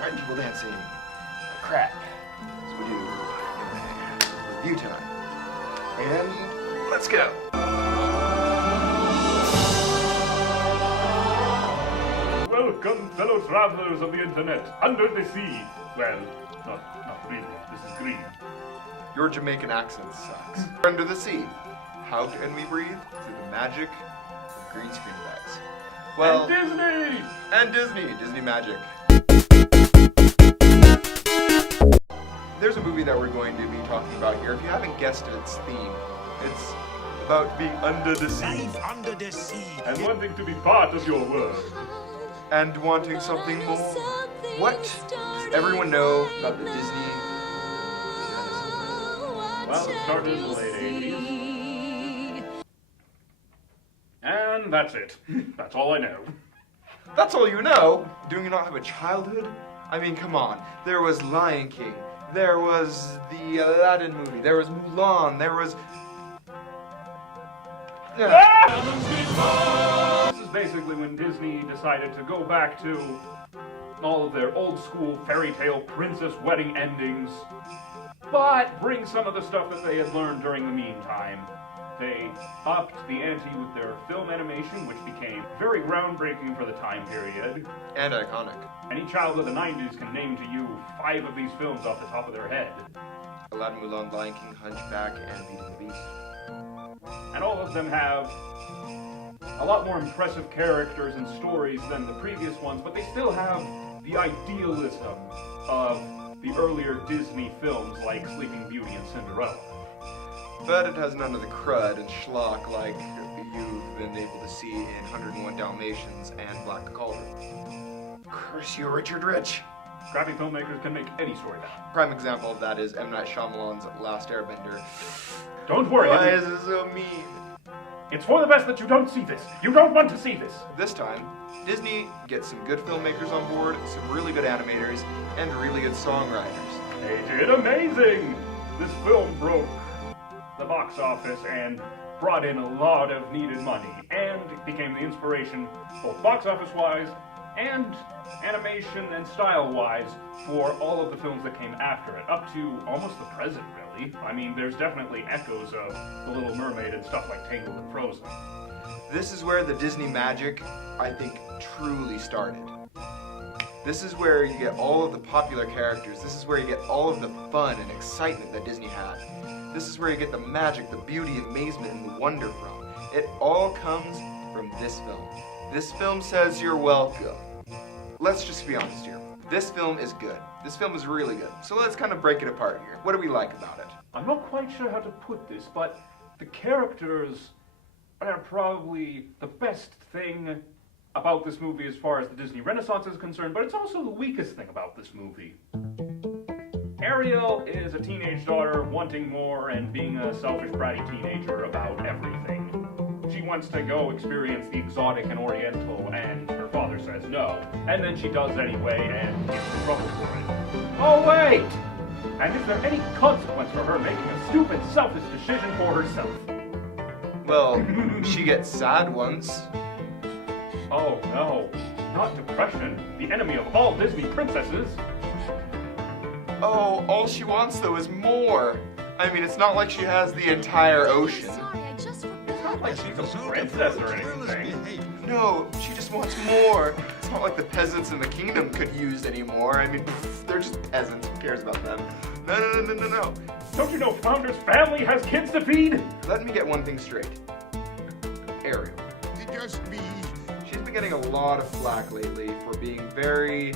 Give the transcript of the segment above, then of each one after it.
white people dancing, crap. That's what we do in review time. And let's go. Welcome, fellow travelers of the internet, under the sea. Well, not really. This is green. Your Jamaican accent sucks. Under the sea. How can we breathe? Through the magic of green screen effects. Well, And Disney! Disney magic. There's a movie that we're going to be talking about here. If you haven't guessed its theme, it's about being under the sea. Life under the sea. And wanting to be part of your world. And wanting something more. What does everyone know about the Disney? Well, it started in the late 80s. And that's it. That's all I know. That's all you know? Do you not have a childhood? I mean, come on. There was Lion King. There was the Aladdin movie. There was Mulan. There was... This is basically when Disney decided to go back to all of their old school fairy tale princess wedding endings, but bring some of the stuff that they had learned during the meantime. They upped the ante with their film animation, which became very groundbreaking for the time period. And iconic. Any child of the 90s can name to you 5 of these films off the top of their head. Aladdin, Mulan, Lion King, Hunchback, and Beauty and the Beast. And all of them have a lot more impressive characters and stories than the previous ones, but they still have the idealism of the earlier Disney films like Sleeping Beauty and Cinderella. But it has none of the crud and schlock like you've been able to see in 101 Dalmatians and Black Cauldron. Curse you, Richard Rich! Crappy filmmakers can make any story that. Prime example of that is M. Night Shyamalan's Last Airbender. Don't worry. Why is it so mean? It's for the best that you don't see this. You don't want to see this. This time, Disney gets some good filmmakers on board, some really good animators, and really good songwriters. They did amazing. This film broke the box office and brought in a lot of needed money, and became the inspiration, both box office-wise and animation and style-wise, for all of the films that came after it, up to almost the present, really. I mean, there's definitely echoes of The Little Mermaid and stuff like Tangled and Frozen. This is where the Disney magic, I think, truly started. This is where you get all of the popular characters. This is where you get all of the fun and excitement that Disney had. This is where you get the magic, the beauty, amazement, and the wonder from. It all comes from this film. This film says you're welcome. Let's just be honest here. This film is good. This film is really good. So let's kind of break it apart here. What do we like about it? I'm not quite sure how to put this, but the characters are probably the best thing about this movie as far as the Disney Renaissance is concerned, but it's also the weakest thing about this movie. Ariel is a teenage daughter wanting more and being a selfish, bratty teenager about everything. She wants to go experience the exotic and oriental, and her father says no. And then she does anyway and gets in trouble for it. Oh wait! And is there any consequence for her making a stupid, selfish decision for herself? Well, she gets sad once. Oh no, not depression, the enemy of all Disney princesses. Oh, all she wants though is more. I mean, it's not like she has the entire ocean. It's not like she's a princess or anything. No, she just wants more. It's not like the peasants in the kingdom could use anymore. I mean, they're just peasants. Who cares about them? No. Don't you know Founder's family has kids to feed? Let me get one thing straight. Ariel. Just me. She's been getting a lot of flack lately for being very...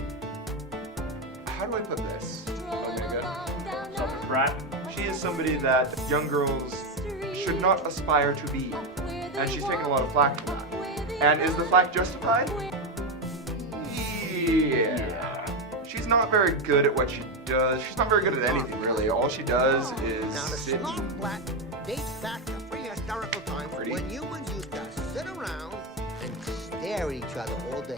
How do I put this, Omega? Selfish brat. She is somebody that young girls should not aspire to be. And she's taken a lot of flack for that. And is the flack justified? Yeah. She's not very good at what she does. She's not very good at anything, really. All she does is Now, the sit slump and... flat dates back to prehistorical times Pretty. when humans used to sit around and stare at each other all day.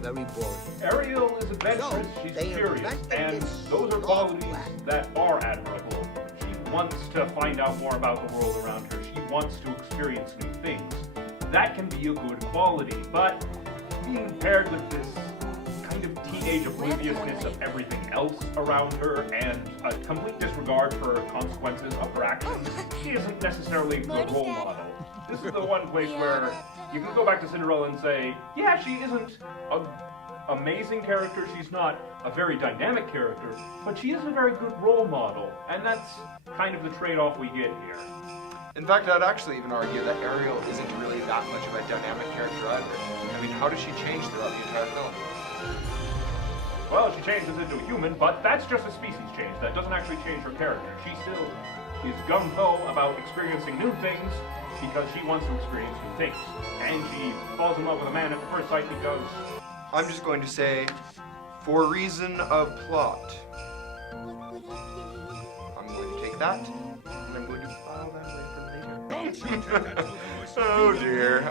Very boring. Ariel is adventurous, So, she's they curious, invented and this those are slump qualities flat. that are admirable. She wants to find out more about the world around her. She wants to experience new things. That can be a good quality, but being paired with this kind of teenage teenage obliviousness of everything else around her and a complete disregard for consequences of her actions, she isn't necessarily a good role model. This is the one place where you can go back to Cinderella and say, yeah, she isn't an amazing character, she's not a very dynamic character, but she is a very good role model, and that's kind of the trade-off we get here. In fact, I'd actually even argue that Ariel isn't really that much of a dynamic character either. I mean, how does she change throughout the entire film? Well, she changes into a human, but that's just a species change. That doesn't actually change her character. She still is gung-ho about experiencing new things because she wants to experience new things. And she falls in love with a man at first sight because... I'm just going to say, for reason of plot. I'm going to take that, and I'm going to file that away for later. Oh dear.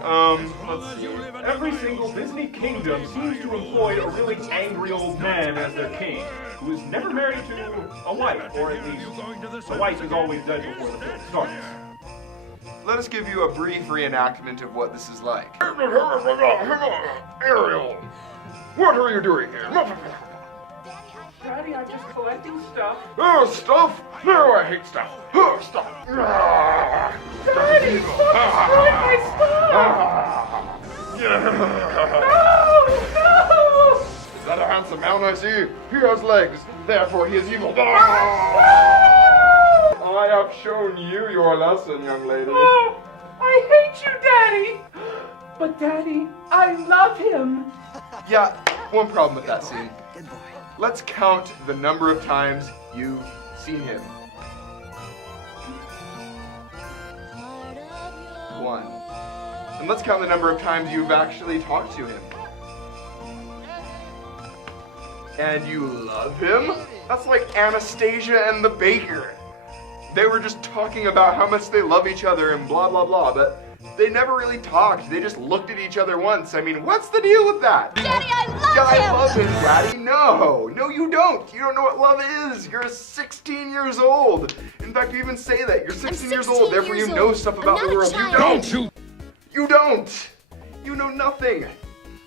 Let's see. Every single Disney kingdom seems to employ a really angry old man as their king, who is never married to a wife, or at least the wife is always dead before the film starts. Let us give you a brief reenactment of what this is like. Ariel, what are you doing here? Daddy, I'm just collecting stuff. Oh, stuff? No, I hate stuff. Oh, stuff. Daddy, stop destroying my stuff! No! Is that a handsome man I see? He has legs, therefore he is evil. I have shown you your lesson, young lady. Oh, I hate you, Daddy! But Daddy, I love him! Yeah, one problem with that scene. Let's count the number of times you've seen him. 1. And let's count the number of times you've actually talked to him. And you love him? That's like Anastasia and the baker. They were just talking about how much they love each other and blah blah blah, but they never really talked. They just looked at each other once. I mean, what's the deal with that? Daddy, I love Yeah, him! I love him, Daddy. No, you don't. You don't know what love is. You're 16 years old. In fact, you even say that. You're 16 years old, therefore you know stuff about the world. You don't. You don't. You know nothing.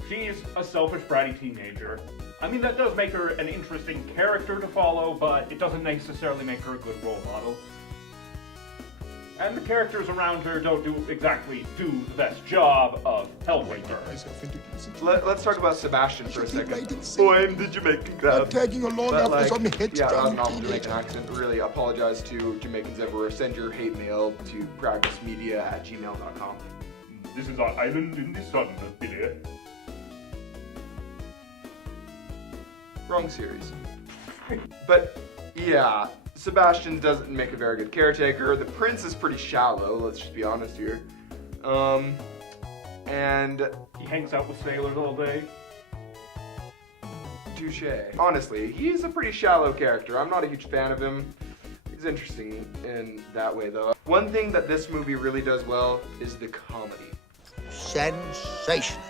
She's a selfish, bratty teenager. I mean, that does make her an interesting character to follow, but it doesn't necessarily make her a good role model. And the characters around her don't exactly do the best job of helping her. Let's talk about Sebastian for a second. Oh, I'm the Jamaican crab. Tagging along But after some hits. yeah, that's not a Jamaican accent. Really, apologize to Jamaicans everywhere. Send your hate mail to pragmusmedia@gmail.com. This is our island in the sun, Billy. Wrong series. But yeah, Sebastian doesn't make a very good caretaker. The prince is pretty shallow, let's just be honest here. And He hangs out with sailors all day. touche. Honestly, he's a pretty shallow character. I'm not a huge fan of him. He's interesting in that way though. One thing that this movie really does well is the comedy. Sensational.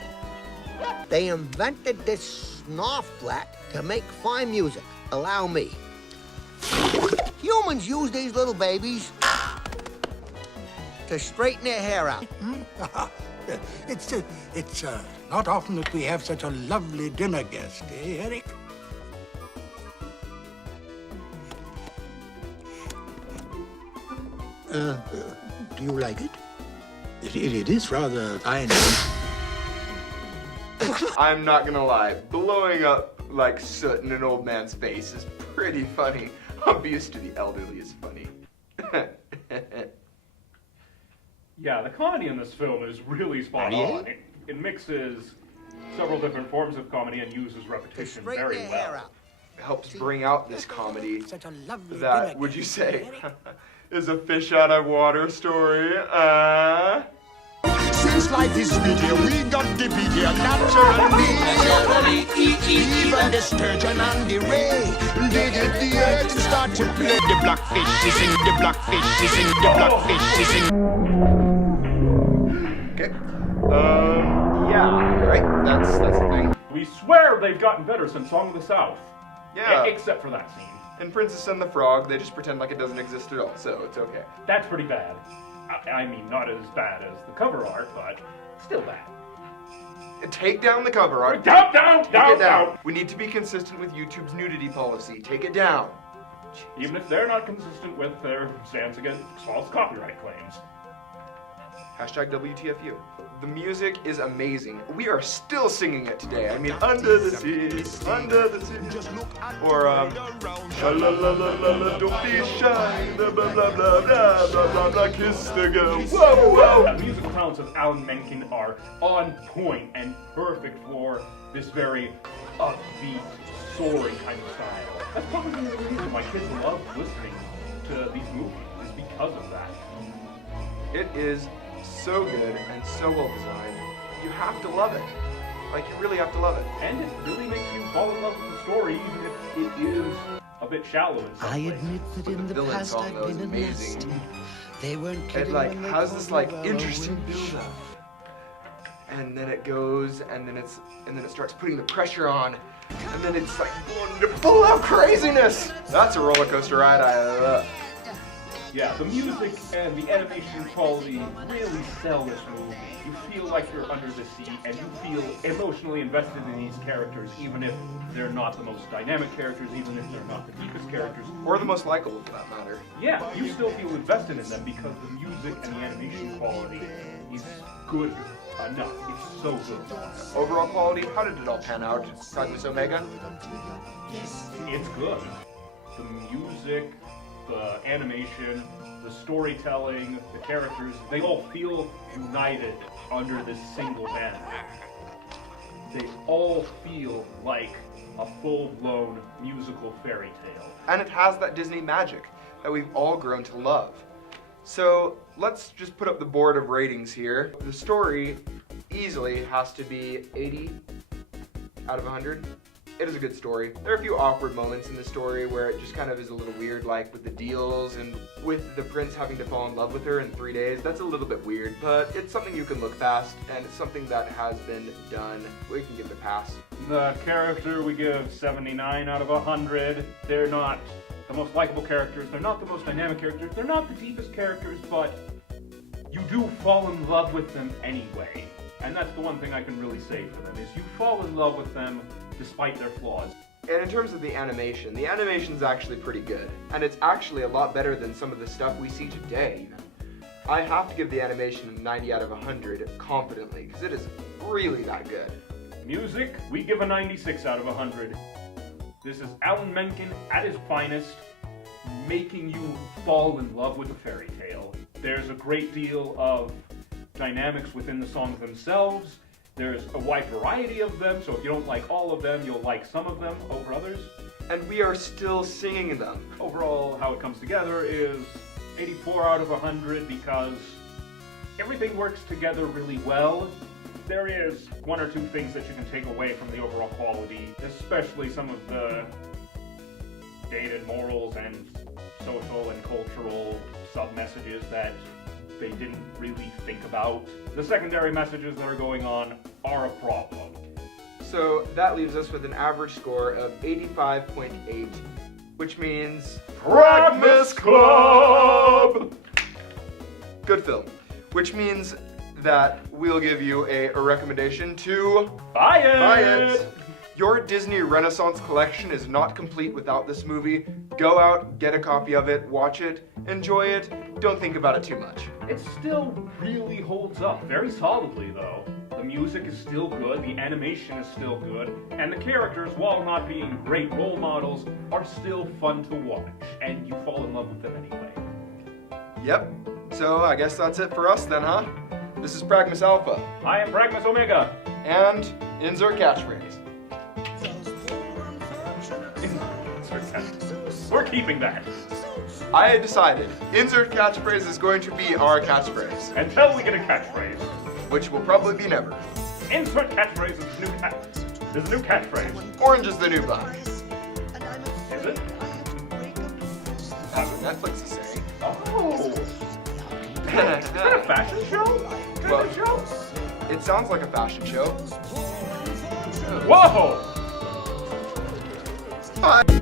They invented this snarf blat to make fine music. Allow me. Humans use these little babies to straighten their hair out. It's not often that we have such a lovely dinner guest, eh, Eric? Do you like it? It is rather fine. I'm not gonna lie, blowing up like soot in an old man's face is pretty funny. Abuse to the elderly is funny. Yeah, the comedy in this film is really spot on. It mixes several different forms of comedy and uses repetition Straighten very their hair well. out. Helps bring out this comedy Such a lovely that, dinner would you guest, say, Eric? is a fish out of water story. Since life is sweet here, we got to be here naturally. Even the sturgeon and the ray, they get the earth and start to play. The blackfish is in, the blackfish is in, the blackfish is in. Okay. Yeah, right, that's the thing. We swear they've gotten better since Song of the South. Yeah. Except for that scene. In Princess and the Frog, they just pretend like it doesn't exist at all, so it's okay. That's pretty bad. I mean, not as bad as the cover art, but still bad. Take down the cover art. Down! Take it down. We need to be consistent with YouTube's nudity policy. Take it down. Even if they're not consistent with their stance against false copyright claims. Hashtag WTFU. The music is amazing. We are still singing it today. I mean, under the sea, under the sea. Or, la la la la la la, don't be shy, blah blah blah blah blah blah blah blah, kiss the girl. Whoa, whoa. The musical talents of Alan Menken are on point and perfect for this very upbeat, soaring kind of style. That's probably the reason why kids love listening to these movies, is because of that. It is so good and so well designed. You have to love it. Like, you really have to love it. And it really makes you fall in love with the story, even if it is a bit shallow in some I ways. admit that in the villain past song, I've though, is been a amazing. nest. They weren't It kidding like when they has called this me like Willow interesting and build Build. up. And then it goes and then it starts putting the pressure on. And then it's like full of craziness. That's a roller coaster ride I love. Yeah, the music and the animation quality really sell this movie. You feel like you're under the sea, and you feel emotionally invested in these characters, even if they're not the most dynamic characters, even if they're not the deepest characters. Or the most likable for that matter. Yeah, you still feel invested in them because the music and the animation quality is good enough. It's so good. Overall quality, how did it all pan out? Pragmus Omega? It's good. The music, the animation, the storytelling, the characters, they all feel united under this single banner. They all feel like a full-blown musical fairy tale. And it has that Disney magic that we've all grown to love. So let's just put up the board of ratings here. The story easily has to be 80 out of 100. It is a good story. There are a few awkward moments in the story where it just kind of is a little weird, like with the deals and with the prince having to fall in love with her in 3 days. That's a little bit weird, but it's something you can look past, and it's something that has been done. We can give it a pass. The character we give 79 out of 100. They're not the most likable characters, they're not the most dynamic characters, they're not the deepest characters, but you do fall in love with them anyway. And that's the one thing I can really say for them, is you fall in love with them despite their flaws. And in terms of the animation's actually pretty good. And it's actually a lot better than some of the stuff we see today, even. I have to give the animation a 90 out of 100 confidently, because it is really that good. Music, we give a 96 out of 100. This is Alan Menken at his finest, making you fall in love with a fairy tale. There's a great deal of dynamics within the songs themselves. There's a wide variety of them, so if you don't like all of them, you'll like some of them over others. And we are still singing them. Overall, how it comes together is 84 out of 100 because everything works together really well. There is one or two things that you can take away from the overall quality, especially some of the dated morals and social and cultural sub-messages that they didn't really think about. The secondary messages that are going on are a problem. So that leaves us with an average score of 85.8, which means Pragmus Club! Good film. Which means that we'll give you a recommendation to Buy it! buy it. Your Disney Renaissance collection is not complete without this movie. Go out, get a copy of it, watch it, enjoy it. Don't think about it too much. It still really holds up, very solidly though. The music is still good, the animation is still good, and the characters, while not being great role models, are still fun to watch, and you fall in love with them anyway. Yep. So I guess that's it for us then, huh? This is Pragmus Alpha. I am Pragmus Omega. And insert catchphrase. We're keeping that. I had decided insert catchphrase is going to be our catchphrase, Until we get a catchphrase. which will probably be never. Insert catchphrase is a new catchphrase. Orange is the new black. Is it? That's what Netflix is saying. Oh! Is that a fashion show? Well- Kind of show? It sounds like a fashion show. Whoa! Bye.